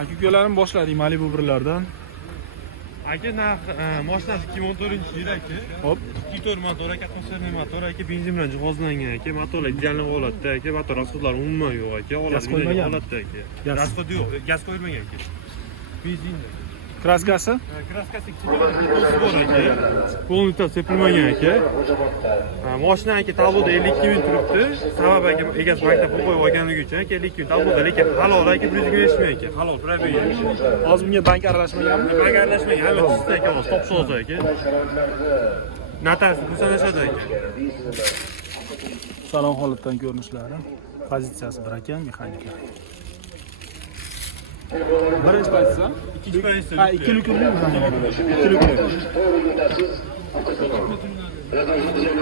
Aka-ukalarim boshladik Malibu 1lardan. Aka mashinasi 2014-yil aka. Hop. 2.4 motor aka, atmosferli motor aka, benzin bilan jihozlangan aka. Motorlar ideal holatda aka, motor rasxodlari umuman yo'q aka. Gaz qo'ymagan holatda aka. Rasxod yo'q, gaz qo'yilmagan aka. Benzinda. Kraskasi? Kraskasi bor aka. Polnita sepilmagan aka. Mashina aka tabloda 52 ming turibdi. Sabab aka egasi bankda pul qo'yib olganligi uchun aka 52 ming tabloda, lekin halol aka, 100 ga eshitmay aka. Halol, probey. Hozir bunga bank aralashmaganmi? Bank aralashmagan, hamma tizda aka, hozir top so'z aka. Natasi sanashadi aka. Salon holatdan ko'rinishlari. Pozitsiyasi bir ekan, mexanika. Birinchi pozitsiya, ikkinchi pozitsiya. Ha, ikki lukurli mexanika. Ikki lukurli.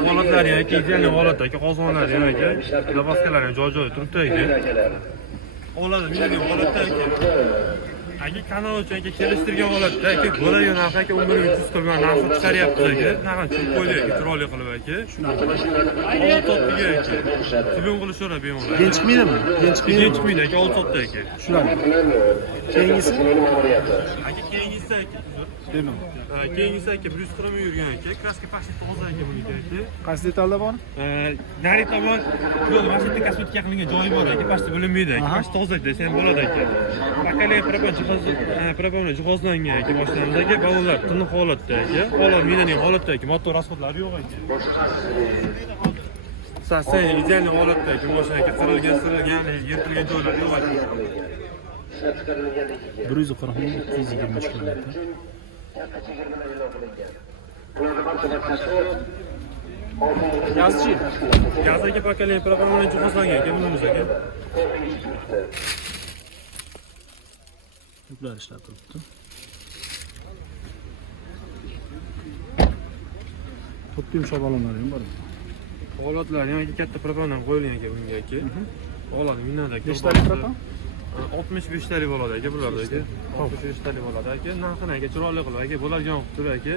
Holatlari aka, ideal holatda aka, qozonlari aka, zapaskalar ham joy-joyi turibdi aka. Oladi, million holatda aka. Aka kanal uchun aka kelishtirgan holatda aka, bo'ladigan narx aka 11.300 qilgan narxi chiqaryapti aka. Narxni tushirib qo'ydi aka, chiroyli qilib aka. Shunaqa. Olti topdiga aka. Telefon qilishadi bemalol. Den chiqmaydimi? Den chiqmaydi aka, olti topdi aka. Shunaqa. Keyingisi? Aka keyingisi aka. Dedim. Keyingisi aka 140 ming yurgan aka. Kraska pashti toza aka buniki aka. Qaysi detalda bor? Nari tomon mashina kosmetika qilingan joyi bor aka, pashti bo'linmaydi aka. Pashti toza desa ham bo'ladi aka. Bakaliy propan jihozlangan aka mashinamiz aka. Balonlar tiniq holatda aka. Holat minaning holatda aka. Motor rasxodlari yo'q aka. Sasay ideal holatda aka. Mashina aka qirilgan, yirtilgan joylar yo'q aka. 140 ming 223 kilometr. Gazchi. Gaz aka bakaliy propan bilan jihozlangan aka bunimiz aka. Yuklar ishlab turibdi. To'ppi yumshoq balonlari ham bor. Holatlari ham katta propandan qo'yilgan aka bunga aka. Oladi minada aka. Nechtalik propan? 65 talik bo'ladi aka, bularda aka. 65 talik bo'ladi aka. Narxini aka chiroyli qilib aka, bo'ladigan qilib aka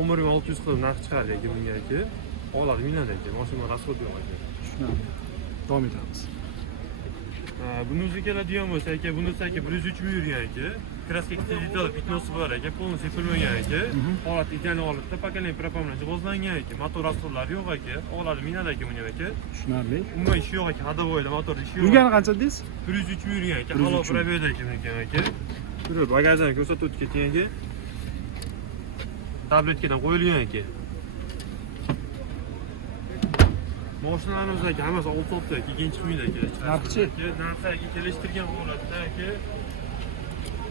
11600 qilib narx chiqardi aka bunga aka. Oladi minada aka. Mashina rasxod yo'q aka. Shunaqa. Davom etamiz. Bunisi keladigan bo'lsa aka, bunisi aka 103 ming yurgan aka. Kraska digital bitnosi bor aka, polni sepilmagan aka. Holat ideal holatda, paketli propan bilan jihozlangan aka. Motor rasxodlari yo'q aka. Oladi minada aka bunga aka. Tushunarli. Umuman ishi yo'q aka, hadovoyda motor ishi yo'q. Yurgani qancha dedingiz? 103 ming yurgan aka. Halol probeyda aka. Shuni bagajdan ko'rsatib o'tib ketgan aka. Tabletkadan qo'yilgan aka. Mashinalarimiz aka hammasi 6 topda aka, ikkinchi chiqmaydi aka. Narxchi? Narxi aka kelishtirgan holatda aka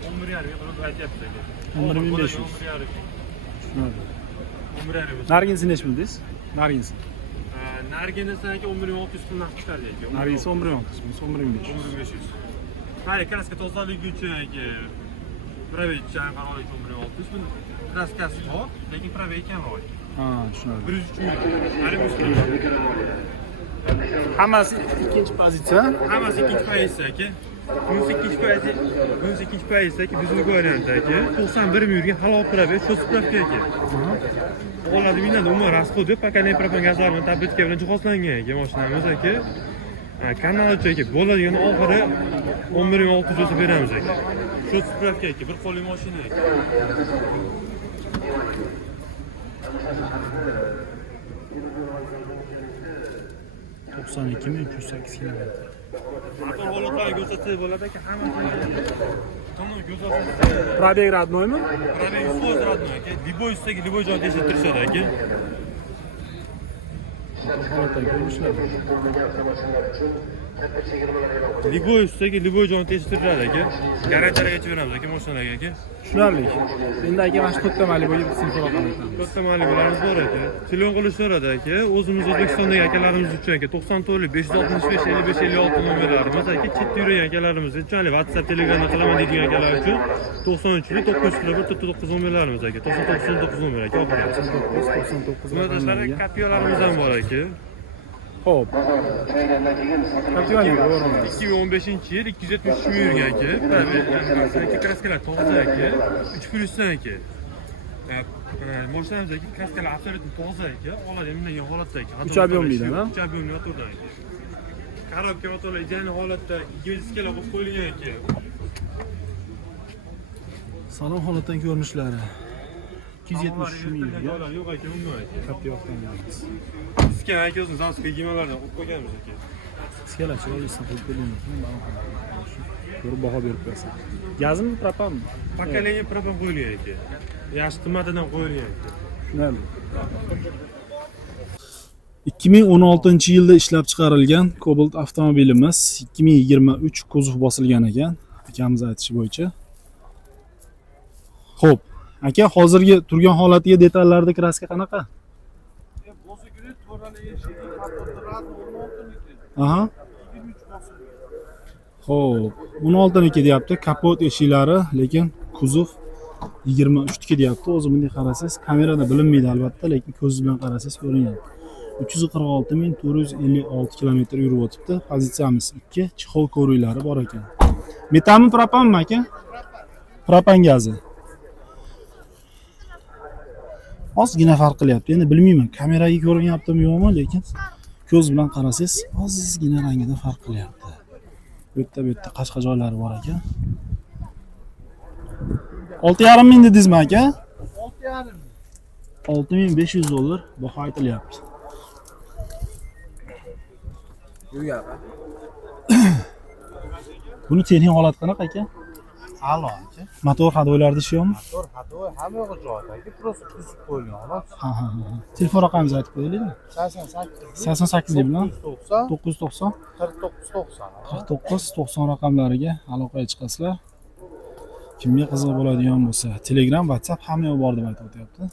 11.5 qilib aytyapti aka. 11.500. Shunaqa. 11.5. Narginsi nech bildingiz? Narginsi. Narginisi aka 11.600 qilib narx chiqardi aka. Narginsi 11.600, 11.500. 11.500. Hayır, kraska tozaligi uchun aka probey chanqaroq 11.600. Bu kraskasi bor, lekin probey kamroq. Ha, tushunarli. 103 ming. Hammasi ikkinchi pozitsiya. Hammasi ikkinchi pozitsiya aka. Bunisi ikkinchi pozitsiya aka, bizning variantda aka. 91 ming yurgan halol probey, shu spravka aka. Oladi minada umuman rasxodi, paketli propan gazlar bilan tabletka bilan jihozlangan aka mashinamiz aka. Kanal uchun aka, bo'ladigan oxiri 11.600 beramiz aka. Shu spravka aka, bir qo'lli mashina aka. To'qson 92.308 kilometr. motor holatlari ko'rsatsa bo'ladi aka, hammasi. To'g'ri, ko'rsatsa. Probeg radnoymi? Probey 100% radnoy aka. Liboy ustagi liboy joyda eshittirishadi aka. Holatdan ko'rinishlar. Liboy ustagi liboy joyda eshittiradi aka. Garantiyaga beramiz aka mashinalarga aka. Tushunarli. Endi aka mana shu to'rtta Malibu'ga biz so'roq qilamiz. To'rtta Malibu'larimiz bor aka. Telefon qilishadi aka. O'zimiz O'zbekistondagi akalarimiz uchun aka 94 565 55 56 nomerlarimiz aka. Chetda yurgan akalarimiz uchun WhatsApp, Telegramda qilaman deydigan akalar uchun 93 909 nomerlarimiz aka. 99 nomer aka. 99. Bunda tashqari Capio'larimiz ham bor aka. Xo'p. Capio'ning o'rni 2015-yil 273 ming yurgan aka. Tabii, kraskalar toza aka. 3+dan aka. Mashinamizdagi kraskalar absolutni toza aka. Oladi mingan holatda aka. 3 объемlidan, ha? 3 объемli motordan aka. Korobka motorlar ideal holatda 2 diskalar qo'yib qo'yilgan aka. Sog'lom holatdan ko'rinishlari. 273 ming yurgan. Yo'q aka, undan aka. Katta yoqdan beramiz. Sizga aka o'zini zavodga kiyimlardan qo'yib qo'yganmiz aka. Skalachi olisdan qo'yib qo'ydim. Ko'rib baho berib bersin. Gazmi, propanmi? Pokolение propan qo'yilgan aka. Yaxshi qimmatidan qo'yilgan aka. Tushunarli. 2016-yilda ishlab chiqarilgan Cobalt avtomobilimiz 2023 kuzov bosilgan ekan, akamiz aytishi bo'yicha. Xo'p, aka hozirgi turgan holatiga detallarda kraska qanaqa? Aha. Xo'p, 16 niki deyapti, kapot eshiklari, lekin kuzov 23 niki deyapti. O'zi bunday qarasangiz, kamerada bilinmaydi albatta, lekin ko'z bilan qarasangiz ko'rinyapti. 346.456 kilometr yurib o'tibdi. Pozitsiyamiz 2, chexol ko'riklari bor ekan. Metanmi, propanmi aka? Propan gazi. Ozgina farq qilyapti. Endi bilmayman, kameraga ko'rinyaptimi yo'qmi, lekin ko'z bilan qarasangiz ozgina rangida farq qilyapti. Bu yerda qashqa joylari bor ekan. 6,5 ming dedingizmi aka? 6500 dollar baho aytilyapti. Buni texnik holat qanaqa aka? A'lo aka. Motor hadoylarda ishlayapmi? Motor hadoy hamma yo'g'i joyida. Просто tuzib qo'yilgan, xolos. Ha. Telefon raqamingizni aytib qo'yaylik. 88 bilan 990 4990 raqamlariga aloqaga chiqasizlar. Kimga qiziq bo'ladigan bo'lsa, Telegram, WhatsApp hamma yoq bor deb aytib o'tyapti.